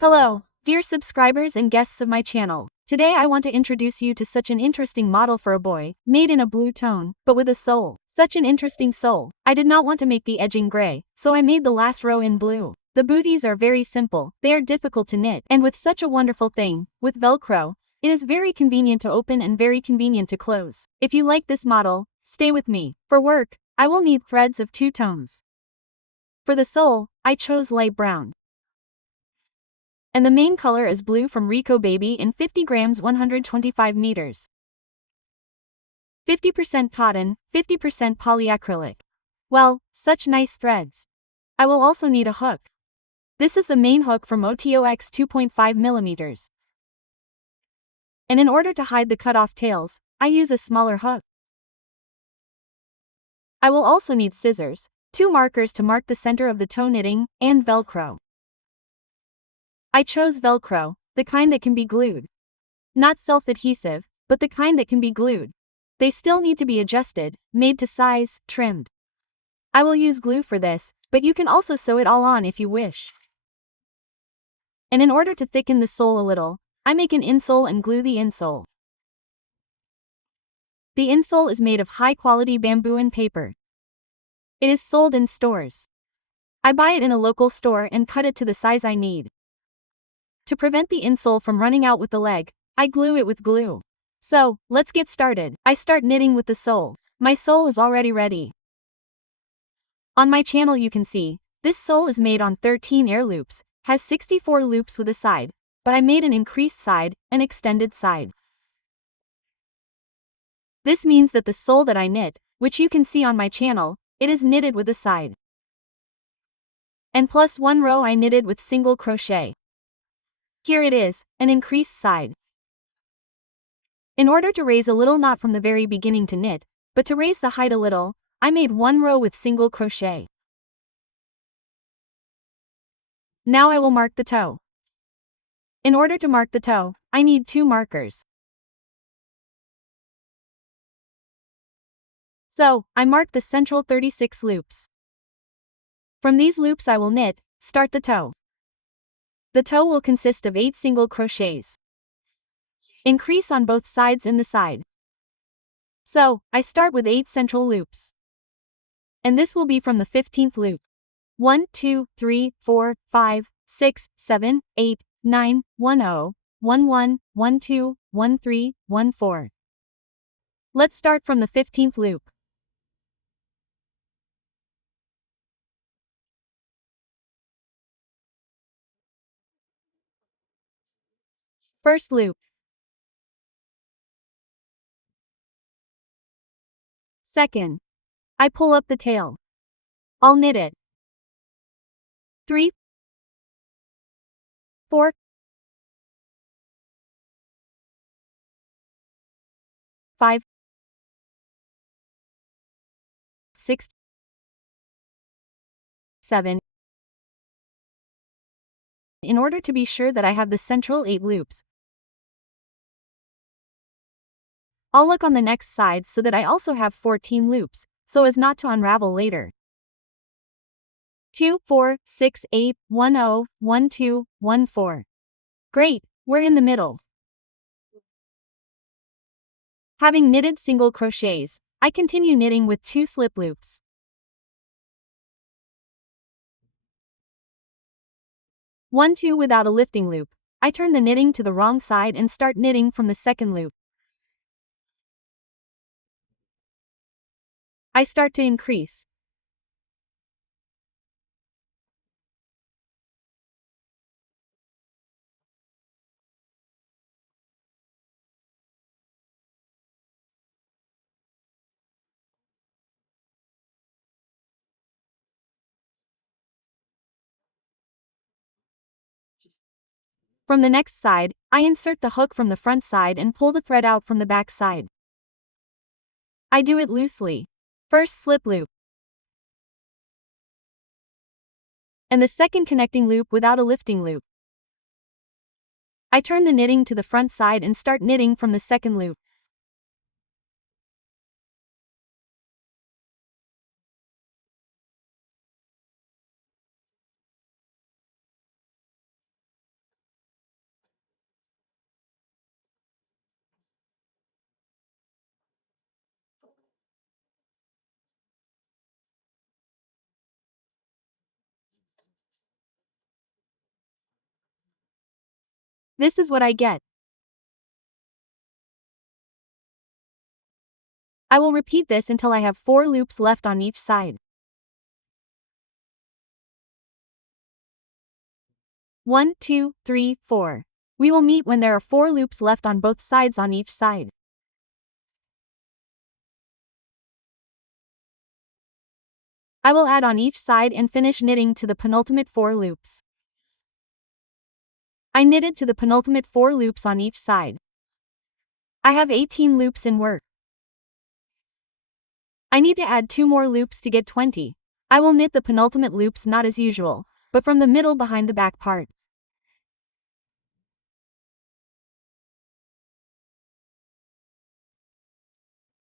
Hello, dear subscribers and guests of my channel. Today I want to introduce you to such an interesting model for a boy, made in a blue tone, but with a sole. Such an interesting sole. I did not want to make the edging gray, so I made the last row in blue. The booties are very simple, they are difficult to knit, and with such a wonderful thing, with Velcro, it is very convenient to open and very convenient to close. If you like this model, stay with me. For work, I will need threads of 2 tones. For the sole, I chose light brown. And the main color is blue from Rico Baby in 50 grams 125 meters. 50% cotton, 50% polyacrylic. Well, such nice threads. I will also need a hook. This is the main hook from OTOX 2.5 millimeters. And in order to hide the cut-off tails, I use a smaller hook. I will also need scissors, 2 markers to mark the center of the toe knitting, and Velcro. I chose Velcro, the kind that can be glued. Not self-adhesive, but the kind that can be glued. They still need to be adjusted, made to size, trimmed. I will use glue for this, but you can also sew it all on if you wish. And in order to thicken the sole a little, I make an insole and glue the insole. The insole is made of high-quality bamboo and paper. It is sold in stores. I buy it in a local store and cut it to the size I need. To prevent the insole from running out with the leg, I glue it with glue. So, let's get started. I start knitting with the sole. My sole is already ready. On my channel you can see, this sole is made on 13 air loops, has 64 loops with a side, but I made an increased side, an extended side. This means that the sole that I knit, which you can see on my channel, it is knitted with a side. And plus 1 row I knitted with single crochet. Here it is, an increased side. In order to raise a little not from the very beginning to knit, but to raise the height a little, I made 1 row with single crochet. Now I will mark the toe. In order to mark the toe, I need 2 markers. So, I marked the central 36 loops. From these loops I will knit, start the toe. The toe will consist of 8 single crochets. Increase on both sides in the side. So, I start with 8 central loops. And this will be from the 15th loop. 1, 2, 3, 4, 5, 6, 7, 8, 9, 1, 0, 1, 1, 1, 2, 1, 3, 1, 4. Let's start from the 15th loop. First loop. Second. I pull up the tail. I'll knit it. 3, 4, 5, 6, 7. In order to be sure that I have the central 8 loops, I'll look on the next side so that I also have 14 loops, so as not to unravel later. 2, 4, 6, 8, 1, 0, 1, 2, 1, 4. Great, we're in the middle. Having knitted single crochets, I continue knitting with 2 slip loops. 1, 2 without a lifting loop. I turn the knitting to the wrong side and start knitting from the second loop. I start to increase. From the next side, I insert the hook from the front side and pull the thread out from the back side. I do it loosely. First slip loop. And the second connecting loop without a lifting loop. I turn the knitting to the front side and start knitting from the second loop. This is what I get. I will repeat this until I have 4 loops left on each side. 1, 2, 3, 4. We will meet when there are 4 loops left on both sides on each side. I will add on each side and finish knitting to the penultimate 4 loops. I knitted to the penultimate 4 loops on each side. I have 18 loops in work. I need to add 2 more loops to get 20. I will knit the penultimate loops not as usual, but from the middle behind the back part.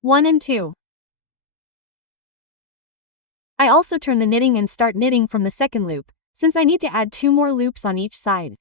One and 2. I also turn the knitting and start knitting from the second loop, since I need to add 2 more loops on each side.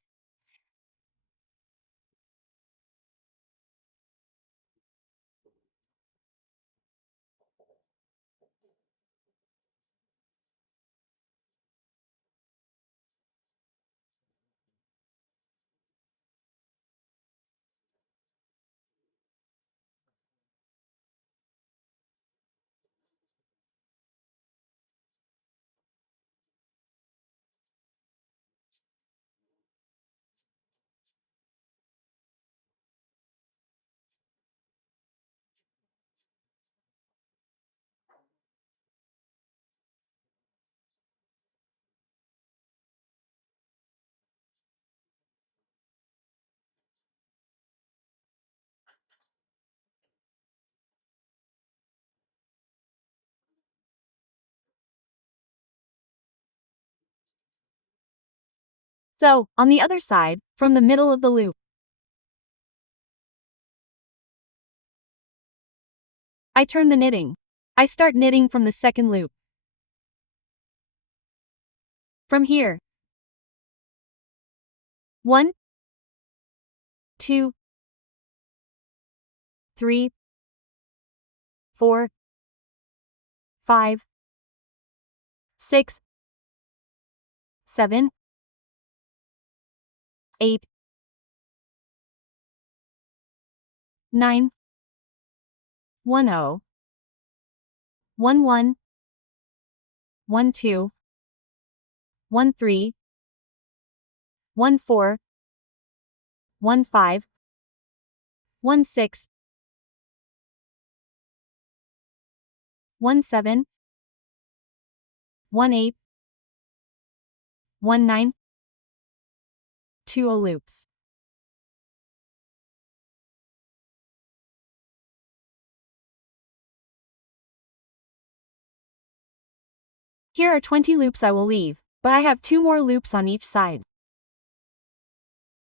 So, on the other side, from the middle of the loop, I turn the knitting. I start knitting from the second loop. From here. 1, 2, 3, 4, 5, 6, 7, 8, 9, 1 0, 1 1, 1 2, 1 3, 1 4, 1 5, 1 6, 1 7, 1 8, 1 9, 2 0 loops. Here are 20 loops I will leave, but I have 2 more loops on each side.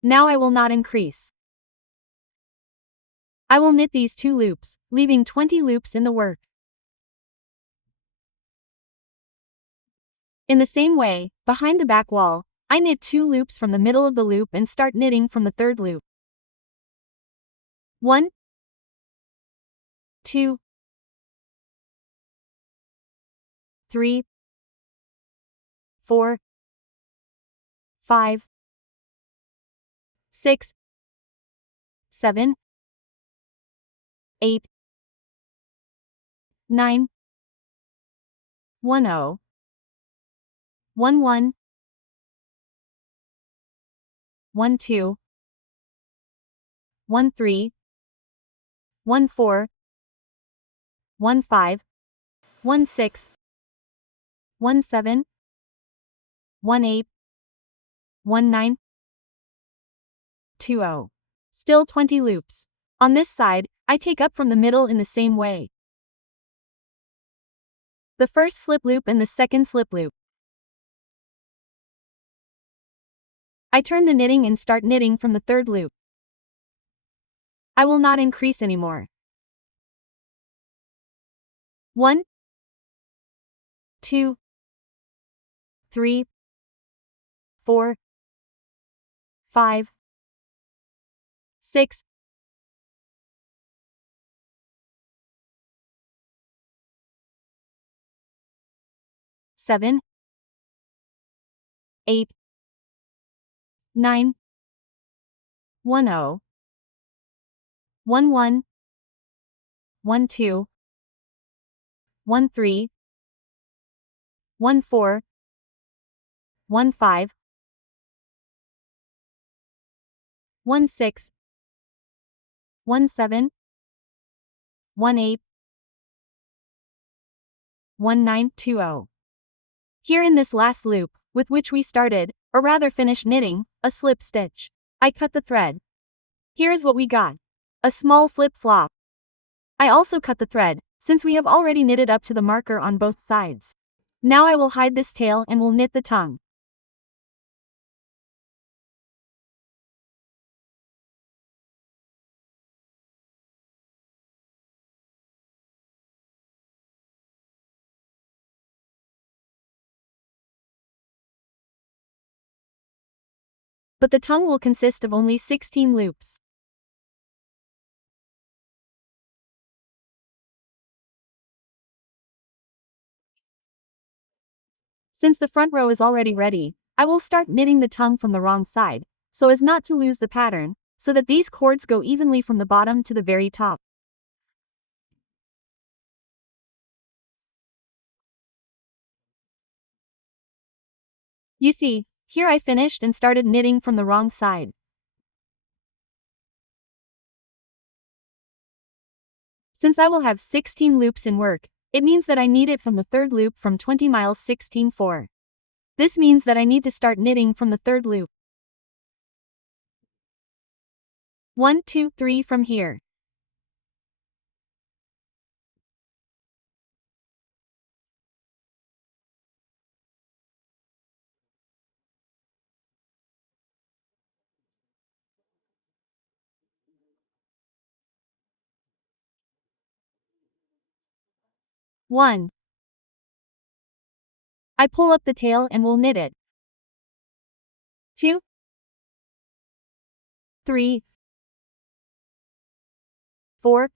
Now I will not increase. I will knit these 2 loops, leaving 20 loops in the work. In the same way, behind the back wall, I knit 2 loops from the middle of the loop and start knitting from the third loop. 1, 2, 3, 4, 5, 6, 7, 8, 9, 1 0, 1 1, 1 2, 1 3, 1 4, 1 5, 1 6, 1 7, 1 8, 1 9, 2 0. Still 20 loops. On this side, I take up from the middle in the same way. The first slip loop and the second slip loop. I turn the knitting and start knitting from the third loop. I will not increase anymore. 1, 2, 3, 4, 5, 6, 7, 8, 9, 10, 11, 12, 13, 14, 15, 16, 17, 18, 1920. Here in this last loop, with which we started, or rather finished knitting, a slip stitch. I cut the thread. Here's what we got. A small flip-flop. I also cut the thread, since we have already knitted up to the marker on both sides. Now I will hide this tail and will knit the tongue. But the tongue will consist of only 16 loops. Since the front row is already ready, I will start knitting the tongue from the wrong side, so as not to lose the pattern, so that these cords go evenly from the bottom to the very top. You see, here I finished and started knitting from the wrong side. Since I will have 16 loops in work, it means that I need it from the third loop from 20 miles 16/4. This means that I need to start knitting from the third loop. 1, 2, 3 from here. One. I pull up the tail and will knit it. 2, 3, 4,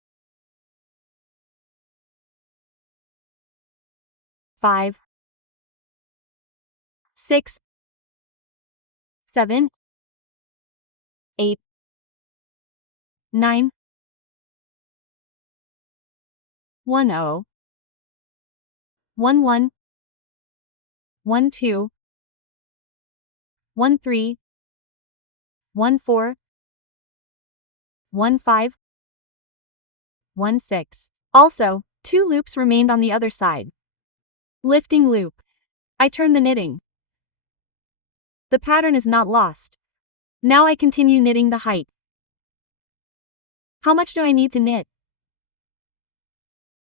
5, 6, 7, 8, 9, 10, 11, 12, 13, 14, 15, 16. Also, 2 loops remained on the other side. Lifting loop. I turn the knitting. The pattern is not lost. Now I continue knitting the height. How much do I need to knit?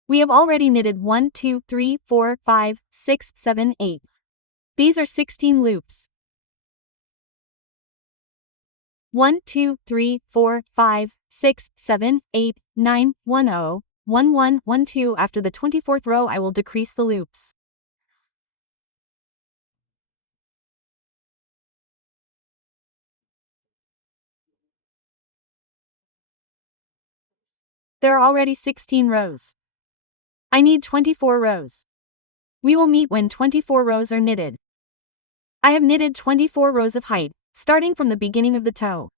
We have already knitted 1, 2, 3, 4, 5, 6, 7, 8. These are 16 loops. 1, 2, 3, 4, 5, 6, 7, 8, 9, 10, 11, 12. After the 24th row I will decrease the loops. There are already 16 rows. I need 24 rows. We will meet when 24 rows are knitted. I have knitted 24 rows of height, starting from the beginning of the toe.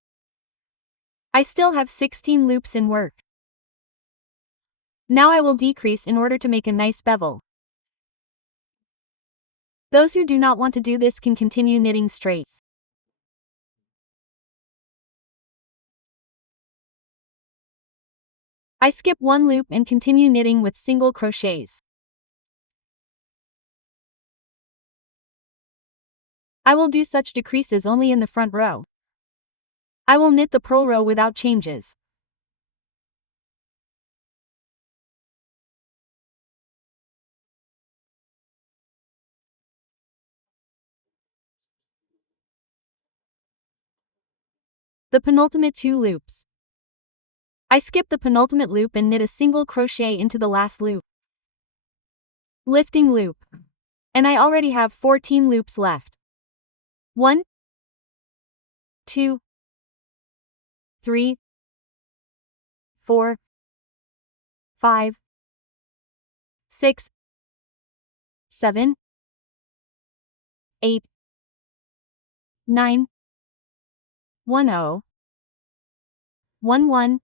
I still have 16 loops in work. Now I will decrease in order to make a nice bevel. Those who do not want to do this can continue knitting straight. I skip one loop and continue knitting with single crochets. I will do such decreases only in the front row. I will knit the purl row without changes. The penultimate 2 loops. I skip the penultimate loop and knit a single crochet into the last loop. Lifting loop. And I already have 14 loops left. 1, 2, 3, 4, 5, 6, 7, 8, 9, 10, 1 1,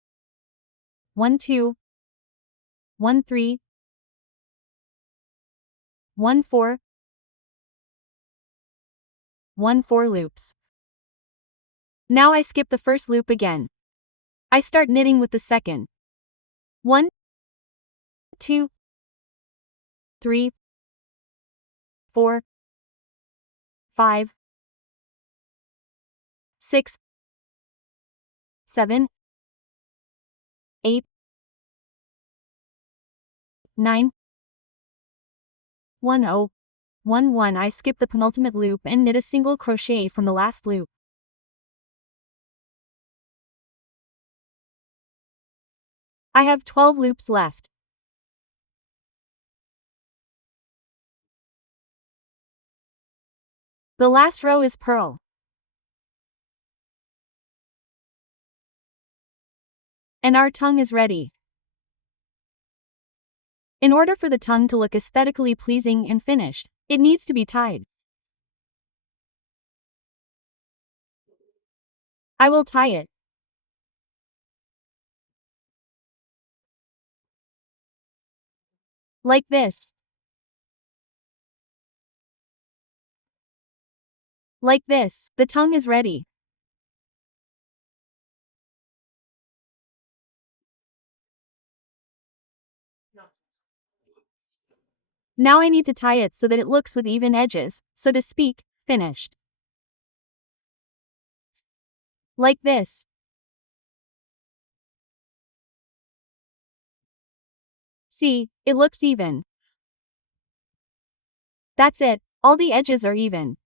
1 2, 1 3, 1 4, 1 4 loops. Now I skip the first loop again. I start knitting with the second. 1 2 3 4 5 6 7 8 9 1 0 1 1. I skip the penultimate loop and knit a single crochet from the last loop. I have 12 loops left. The last row is purl. And our tongue is ready. In order for the tongue to look aesthetically pleasing and finished, it needs to be tied. I will tie it. Like this. Like this. The tongue is ready. Now I need to tie it so that it looks with even edges, so to speak, finished. Like this. See, it looks even. That's it, all the edges are even.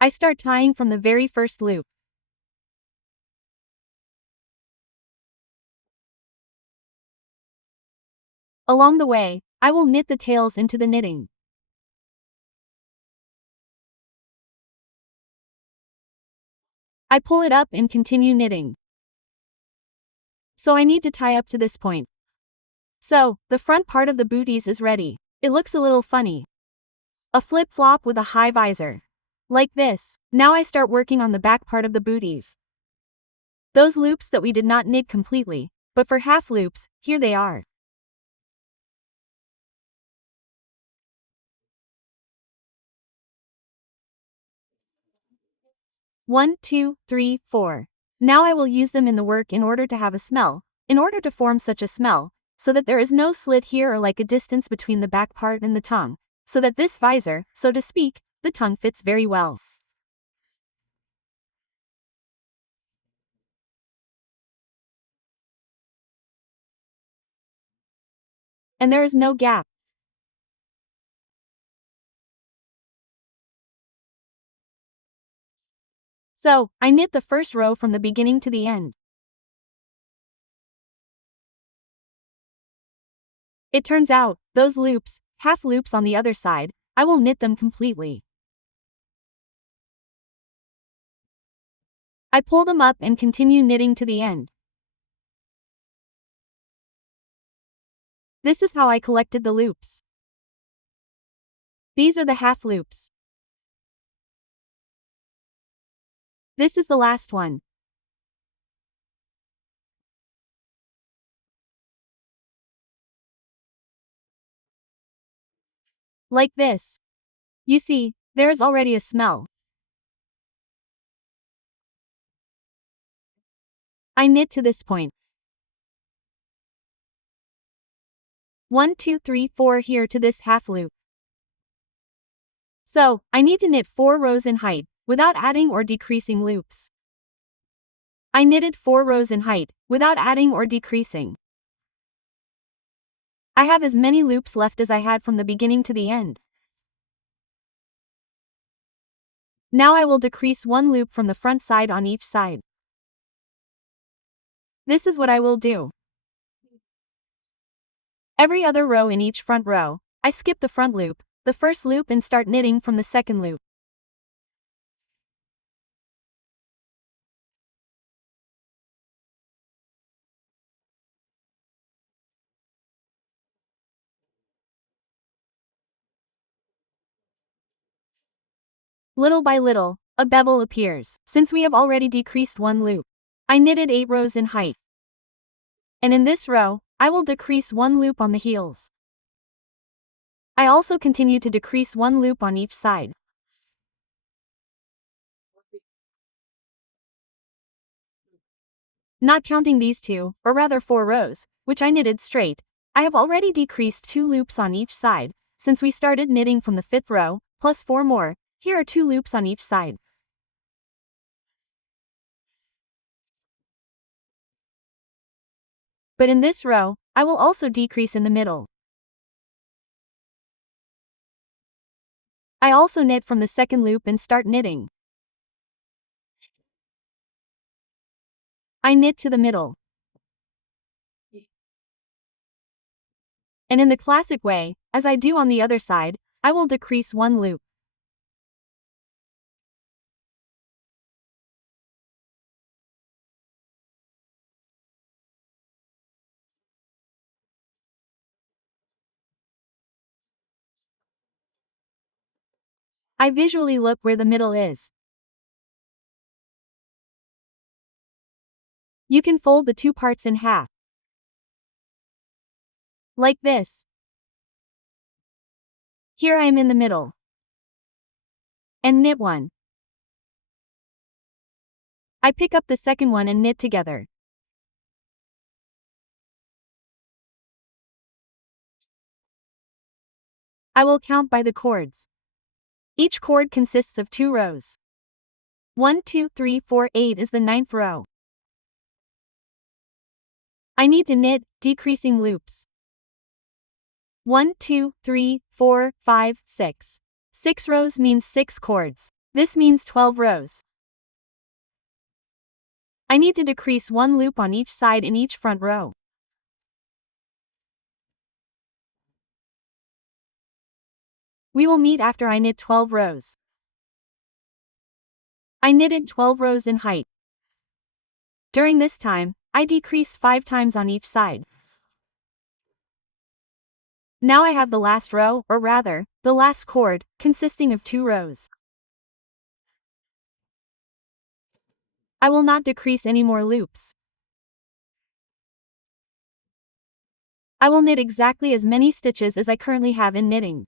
I start tying from the very first loop. Along the way, I will knit the tails into the knitting. I pull it up and continue knitting. So I need to tie up to this point. So, the front part of the booties is ready. It looks a little funny. A flip-flop with a high visor. Like this. Now I start working on the back part of the booties. Those loops that we did not knit completely, but for half loops, here they are. One, two, three, four. Now I will use them in the work in order to have a smell, in order to form such a smell, so that there is no slit here or like a distance between the back part and the tongue, so that this visor, so to speak, the tongue fits very well. And there is no gap. So, I knit the first row from the beginning to the end. It turns out, those loops, half loops on the other side, I will knit them completely. I pull them up and continue knitting to the end. This is how I collected the loops. These are the half loops. This is the last one. Like this. You see, there is already a smell. I knit to this point. 1 2 3 4 here to this half loop. So, I need to knit 4 rows in height, without adding or decreasing loops. I knitted 4 rows in height, without adding or decreasing. I have as many loops left as I had from the beginning to the end. Now I will decrease 1 loop from the front side on each side. This is what I will do. Every other row in each front row, I skip the front loop, the first loop and start knitting from the second loop. Little by little, A bevel appears, since we have already decreased one loop. I knitted 8 rows in height. And in this row, I will decrease one loop on the heels. I also continue to decrease one loop on each side. Not counting these 2, or rather 4 rows, which I knitted straight, I have already decreased 2 loops on each side, since we started knitting from the 5th row, plus 4 more, here are 2 loops on each side. But in this row, I will also decrease in the middle. I also knit from the 2nd loop and start knitting. I knit to the middle. And in the classic way, as I do on the other side, I will decrease one loop. I visually look where the middle is. You can fold the 2 parts in half. Like this. Here I am in the middle. And knit one. I pick up the second one and knit together. I will count by the cords. Each cord consists of 2 rows. 1, 2, 3, 4, 8 is the 9th row. I need to knit, decreasing loops. 1, 2, 3, 4, 5, 6. 6 rows means 6 cords. This means 12 rows. I need to decrease one loop on each side in each front row. We will meet after I knit 12 rows. I knitted 12 rows in height. During this time, I decreased 5 times on each side. Now I have the last row, or rather, the last cord, consisting of 2 rows. I will not decrease any more loops. I will knit exactly as many stitches as I currently have in knitting.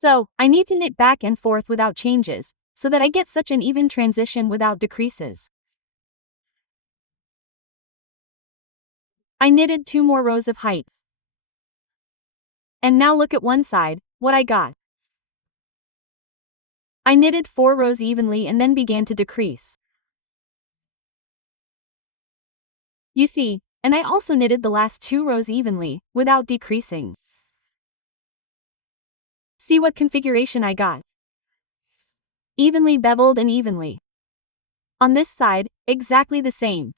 So, I need to knit back and forth without changes, so that I get such an even transition without decreases. I knitted 2 more rows of height. And now look at one side, what I got. I knitted 4 rows evenly and then began to decrease. You see, and I also knitted the last 2 rows evenly, without decreasing. See what configuration I got. Evenly beveled and evenly. On this side, exactly the same.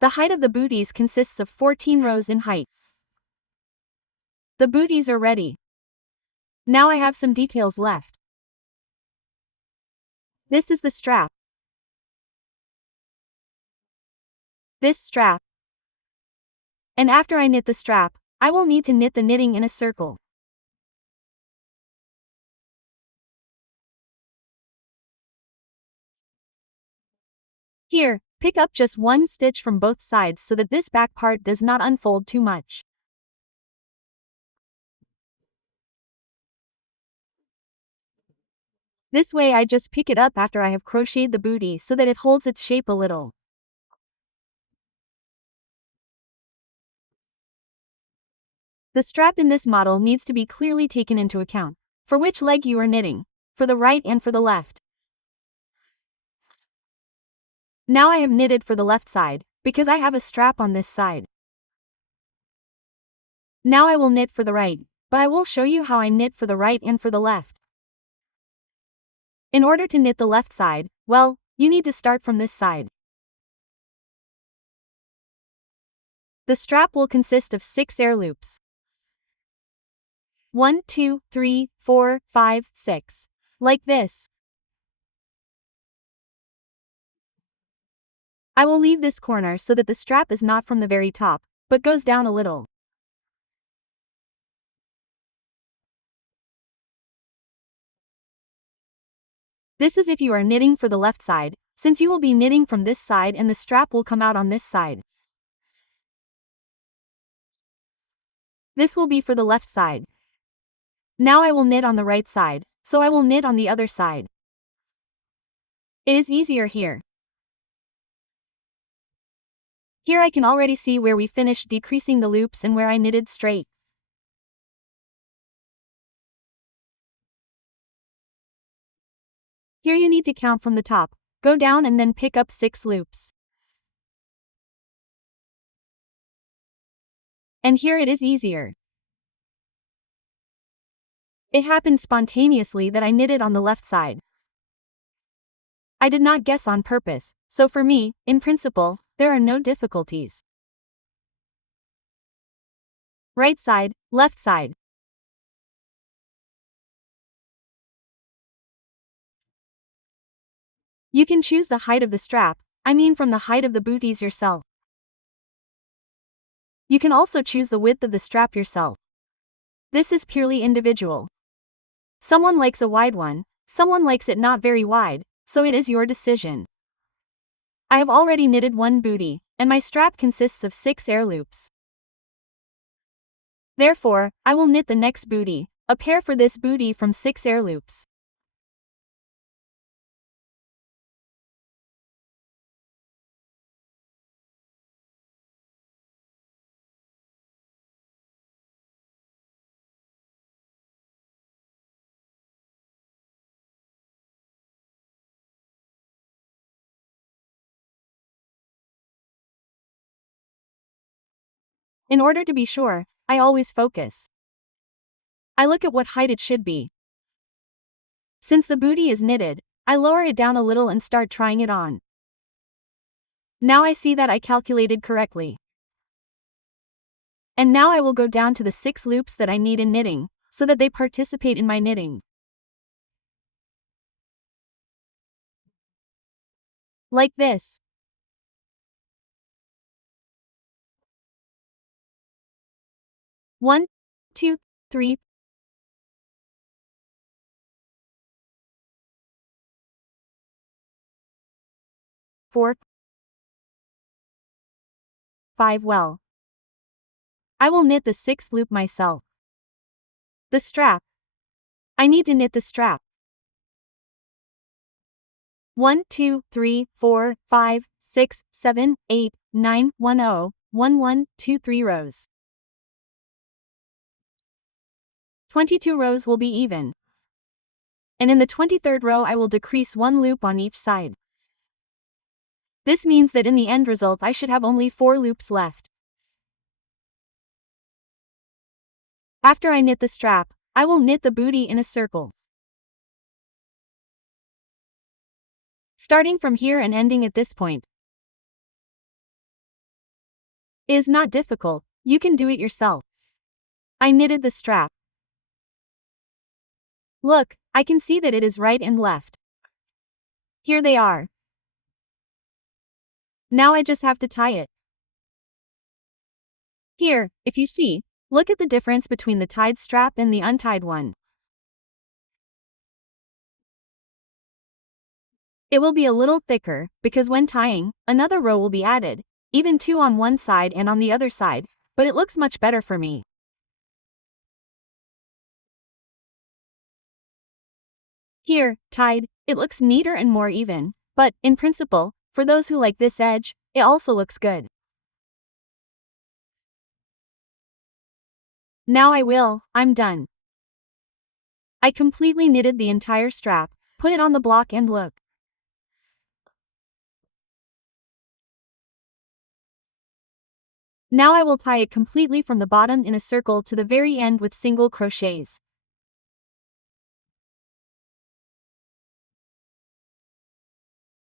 The height of the booties consists of 14 rows in height. The booties are ready. Now I have some details left. This is the strap. This strap. And after I knit the strap, I will need to knit the knitting in a circle. Here, pick up just one stitch from both sides so that this back part does not unfold too much. This way I just pick it up after I have crocheted the booty so that it holds its shape a little. The strap in this model needs to be clearly taken into account, for which leg you are knitting, for the right and for the left. Now I have knitted for the left side, because I have a strap on this side. Now I will knit for the right, but I will show you how I knit for the right and for the left. In order to knit the left side, well, you need to start from this side. The strap will consist of 6 air loops. 1, 2, 3, 4, 5, 6. Like this. I will leave this corner so that the strap is not from the very top, but goes down a little. This is if you are knitting for the left side, since you will be knitting from this side and the strap will come out on this side. This will be for the left side. Now I will knit on the right side, so I will knit on the other side. It is easier here. Here I can already see where we finished decreasing the loops and where I knitted straight. Here you need to count from the top, go down and then pick up 6 loops. And here it is easier. It happened spontaneously that I knitted on the left side. I did not guess on purpose, so for me, in principle, there are no difficulties. Right side, left side. You can choose the height of the strap, I mean from the height of the booties yourself. You can also choose the width of the strap yourself. This is purely individual. Someone likes a wide one, someone likes it not very wide, so it is your decision. I have already knitted one booty, and my strap consists of 6 air loops. Therefore, I will knit the next booty, a pair for this booty from 6 air loops. In order to be sure, I always focus. I look at what height it should be. Since the booty is knitted, I lower it down a little and start trying it on. Now I see that I calculated correctly. And now I will go down to the 6 loops that I need in knitting, so that they participate in my knitting. Like this. One, two, three, 4, 5. Well, I will knit the 6th loop myself. The strap. I need to knit the strap. 1, 2, 3, 4, 5, 6, 7, 8, 9, 1, 0, 1, 1, 2, 3 rows. 22 rows will be even. And in the 23rd row I will decrease 1 loop on each side. This means that in the end result I should have only 4 loops left. After I knit the strap, I will knit the booty in a circle. Starting from here and ending at this point. It is not difficult, you can do it yourself. I knitted the strap. Look, I can see that it is right and left. Here they are. Now I just have to tie it. Here, if you see, look at the difference between the tied strap and the untied one. It will be a little thicker, because when tying, another row will be added, even 2 on one side and on the other side, but it looks much better for me. Here, tied, it looks neater and more even, but, in principle, for those who like this edge, it also looks good. Now I'm done. I completely knitted the entire strap, put it on the block and look. Now I will tie it completely from the bottom in a circle to the very end with single crochets.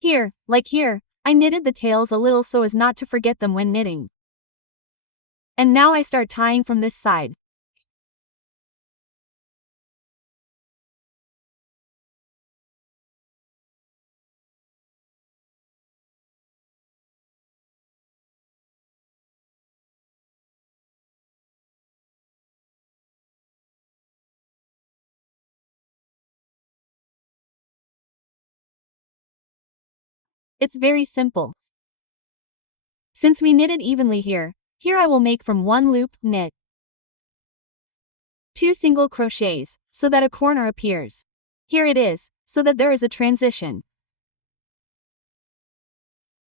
Here, like here, I knitted the tails a little so as not to forget them when knitting. And now I start tying from this side. It's very simple. Since we knitted evenly here I will make from 1 loop, knit 2 single crochets, so that a corner appears. Here it is, so that there is a transition.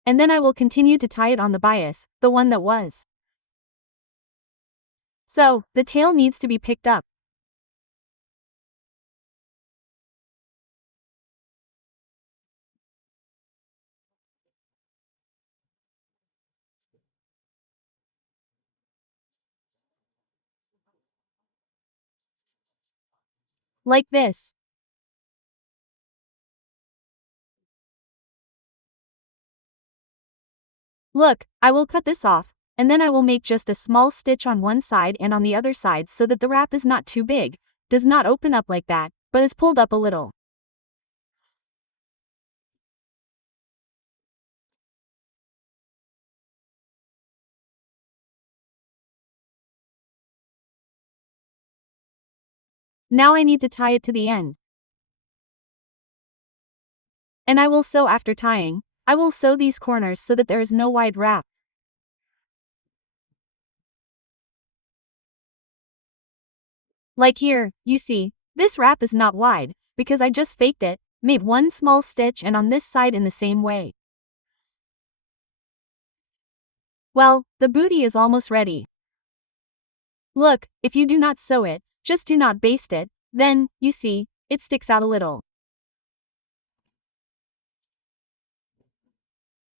And then I will continue to tie it on the bias, the one that was. So, the tail needs to be picked up. Like this. Look, I will cut this off, and then I will make just a small stitch on one side and on the other side so that the wrap is not too big, does not open up like that, but is pulled up a little. Now I need to tie it to the end. And I will sew after tying. I will sew these corners so that there is no wide wrap. Like here, you see, this wrap is not wide, because I just faked it, made one small stitch and on this side in the same way. Well, the booty is almost ready. Look, if you do not sew it, just do not baste it, then, you see, it sticks out a little.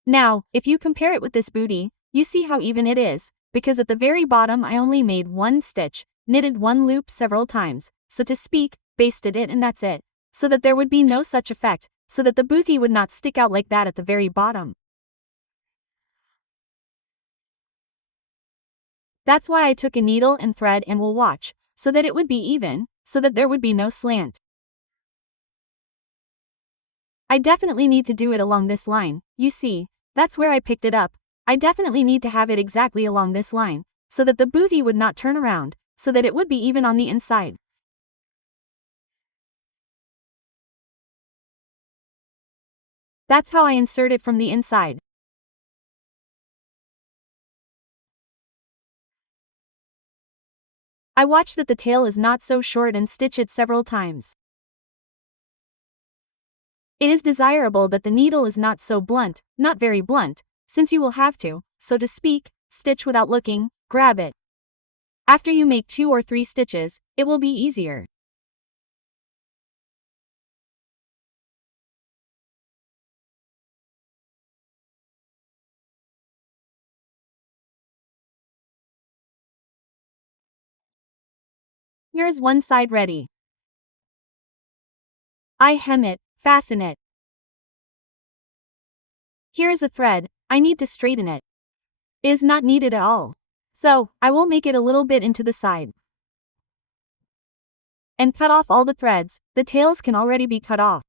Now, if you compare it with this booty, you see how even it is, because at the very bottom I only made one stitch, knitted one loop several times, so to speak, basted it and that's it, so that there would be no such effect, so that the booty would not stick out like that at the very bottom. That's why I took a needle and thread and will watch, so that it would be even, so that there would be no slant. I definitely need to do it along this line, you see, that's where I picked it up. I definitely need to have it exactly along this line, so that the booty would not turn around, so that it would be even on the inside. That's how I insert it from the inside. I watch that the tail is not so short and stitch it several times. It is desirable that the needle is not so blunt, not very blunt, since you will have to, so to speak, stitch without looking, grab it. After you make 2 or 3 stitches, it will be easier. Here's one side ready. I hem it, fasten it. Here's a thread, I need to straighten it. Is not needed at all. So, I will make it a little bit into the side. And cut off all the threads, the tails can already be cut off.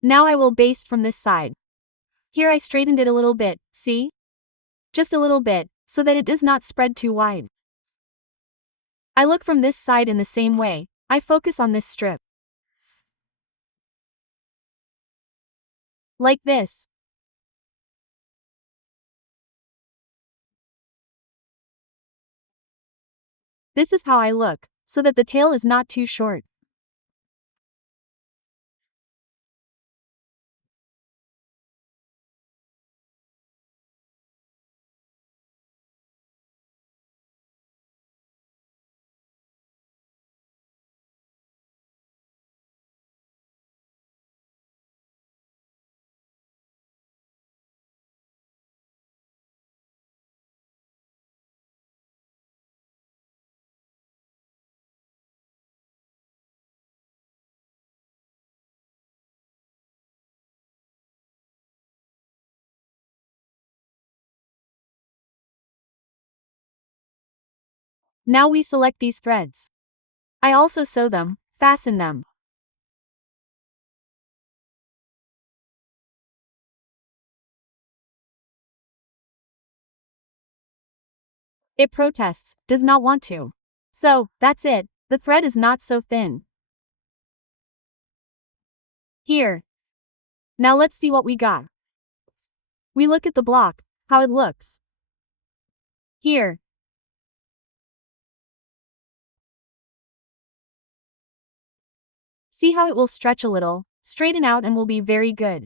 Now I will baste from this side. Here I straightened it a little bit, see? Just a little bit, so that it does not spread too wide. I look from this side in the same way, I focus on this strip. Like this. This is how I look, so that the tail is not too short. Now we select these threads. I also sew them, fasten them. It protests, does not want to. So, that's it, the thread is not so thin. Here. Now let's see what we got. We look at the block, how it looks. Here. See how it will stretch a little, straighten out and will be very good.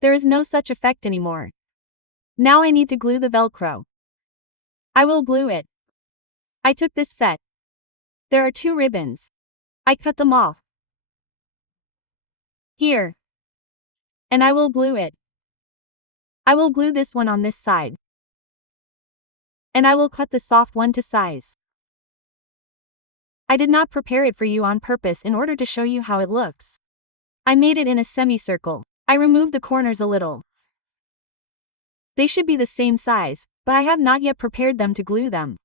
There is no such effect anymore. Now I need to glue the Velcro. I will glue it. I took this set. There are 2 ribbons. I cut them off. Here. And I will glue it. I will glue this one on this side. And I will cut the soft one to size. I did not prepare it for you on purpose in order to show you how it looks. I made it in a semicircle. I removed the corners a little. They should be the same size, but I have not yet prepared them to glue them.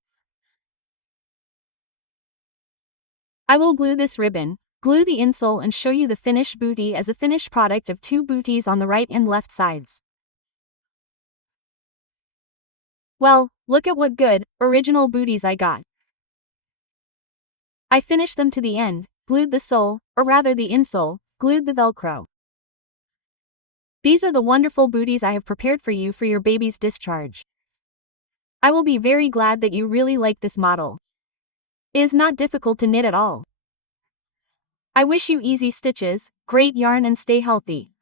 I will glue this ribbon, glue the insole and show you the finished booty as a finished product of 2 booties on the right and left sides. Well, look at what good, original booties I got. I finished them to the end, glued the sole, or rather the insole, glued the Velcro. These are the wonderful booties I have prepared for you for your baby's discharge. I will be very glad that you really like this model. It is not difficult to knit at all. I wish you easy stitches, great yarn and stay healthy.